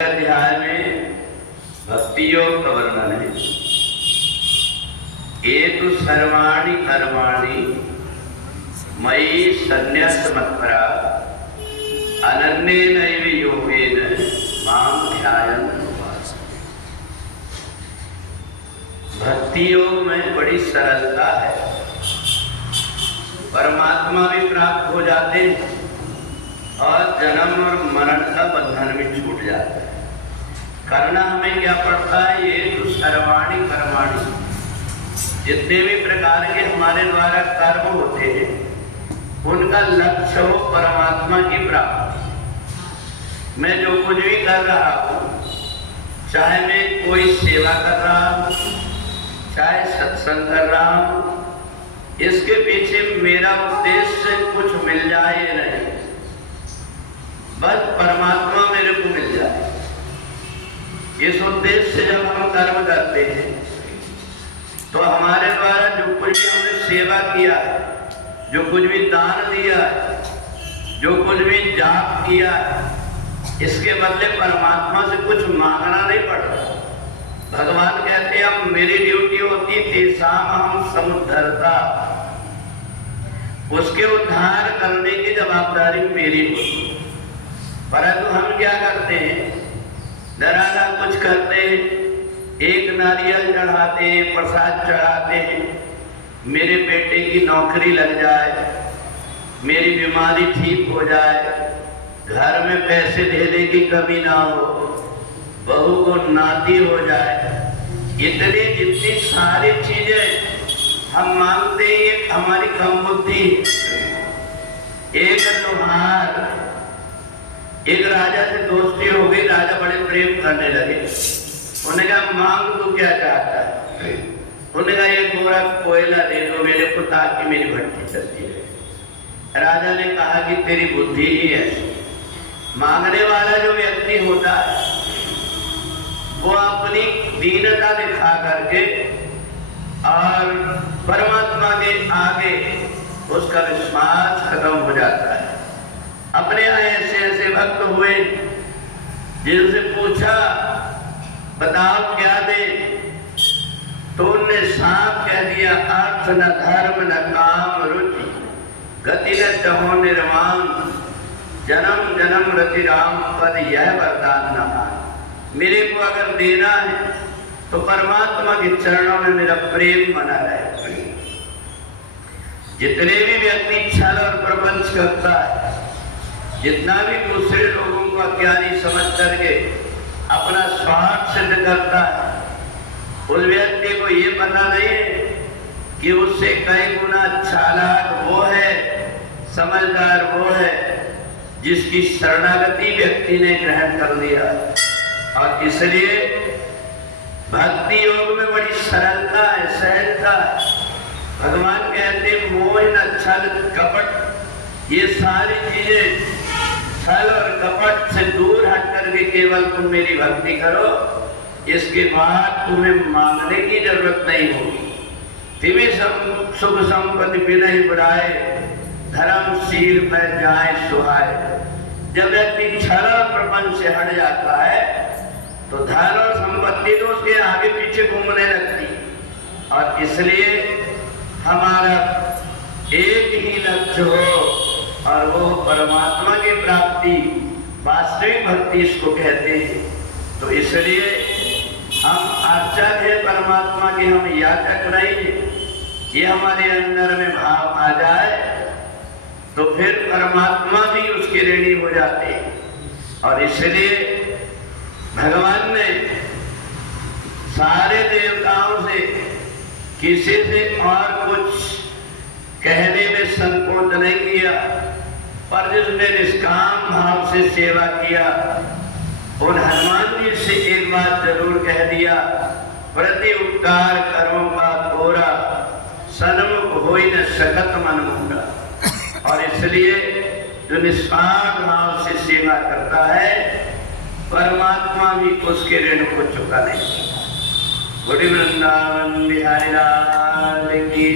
अध्याय में भक्ति योग का वर्णन है। ये तो सर्वाणि कर्माणि मयि सन्न्यस्त मत्परा अनन्येनैव योगेन मां ध्यायन्त उपासते। भक्ति योग में बड़ी सरलता है, परमात्मा भी प्राप्त हो जाते हैं और जन्म और मरण का बंधन भी छूट जाता है। करना हमें क्या पड़ता है? ये तो सर्वाणि कर्माणि, जितने भी प्रकार के हमारे द्वारा कर्म होते हैं उनका लक्ष्य हो परमात्मा की प्राप्ति। मैं जो कुछ भी कर रहा हूँ, चाहे मैं कोई सेवा कर रहा हूँ, चाहे सत्संग कर रहा हूँ, इसके पीछे मेरा उद्देश्य कुछ मिल जाए या नहीं, बस परमात्मा मेरे को मिल जाए। इस उद्देश्य से जब हम कर्म करते हैं तो हमारे द्वारा जो कुछ भी हमने सेवा किया है, जो कुछ भी दान दिया है, जो कुछ भी जाप किया है, इसके बदले परमात्मा से कुछ मांगना नहीं पड़ता। भगवान कहते हैं अब मेरी ड्यूटी होती तेसाम हम समुद्धरता, उसके उद्धार करने की जवाबदारी मेरी होती। परंतु हम क्या करते हैं? डराना कुछ करते हैं, एक नारियल चढ़ाते हैं, प्रसाद चढ़ाते हैं, मेरे बेटे की नौकरी लग जाए, मेरी बीमारी ठीक हो जाए, घर में पैसे देने की कमी ना हो, बहू को नाती हो जाए, इतनी जितनी सारी चीजें हम मांगते हैं, ये हमारी कम बुद्धि। एक लोहार एक राजा से दोस्ती हो गई, राजा बड़े प्रेम करने लगे। उन्होंने कहा मांग तू क्या चाहता है? उन्होंने कहा एक गोरा कोयला दे दो मेरे को ताकि मेरी भट्टी चलती है। राजा ने कहा कि तेरी बुद्धि ही है। मांगने वाला जो व्यक्ति होता है वो अपनी दीनता दिखा करके और परमात्मा के आगे उसका विश्वास खत्म हो जाता है। अपने यहाँ ऐसे ऐसे भक्त हुए जिनसे पूछा बताओ क्या दे, तो उनने साफ कह दिया अर्थ न धर्म न काम रुचि गति न चहो निर्माण जन्म जन्म रति राम पद यह वरदान न मान। मेरे को अगर देना है तो परमात्मा के चरणों में मेरा प्रेम बना रहे। जितने भी व्यक्ति छल और प्रपंच करता है, जितना भी दूसरे लोगों को अज्ञानी समझ करके अपना स्वार्थ सिद्ध करता है, उस व्यक्ति को ये पता नहीं कि उससे कई गुना चालाक वो है, समझदार वो है जिसकी शरणागति व्यक्ति ने ग्रहण कर लिया। और इसलिए भक्ति योग में बड़ी सरलता है, सहजता है। भगवान कहते मोह न छल कपट, ये सारी चीजें छल और कपट से दूर हट करके केवल तुम मेरी भक्ति करो, इसके बाद तुम्हें मांगने की जरूरत नहीं होगी। तुम्हें सब सुख संपत्ति भी नहीं बढ़ाए, धर्मशील पर जाए सुहाए। जब व्यक्ति छल और प्रपंच से हट जाता है तो धन और संपत्ति तो उसके आगे पीछे घूमने लगती। और इसलिए हमारा एक ही लक्ष्य हो और वो परमात्मा की प्राप्ति, वास्तविक भक्ति इसको कहते हैं। तो इसलिए हम आचार्य हैं परमात्मा के, हम याचक नहीं। ये हमारे अंदर में भाव आ जाए तो फिर परमात्मा भी उसके ऋणी हो जाते हैं। और इसलिए भगवान ने सारे देवताओं से किसी से और कुछ कहने में संकोच नहीं किया, पर जिसने निष्काम भाव से सेवा किया उन हनुमान जी से एक बात जरूर कह दिया, प्रति उपकार करो का थोड़ा सन्मुख होई न सकत मन मुंडा। और इसलिए जो निष्काम भाव से सेवा करता है परमात्मा भी उसके ऋण को चुका नहीं। गुरु वृंदावन बिहारी लाल की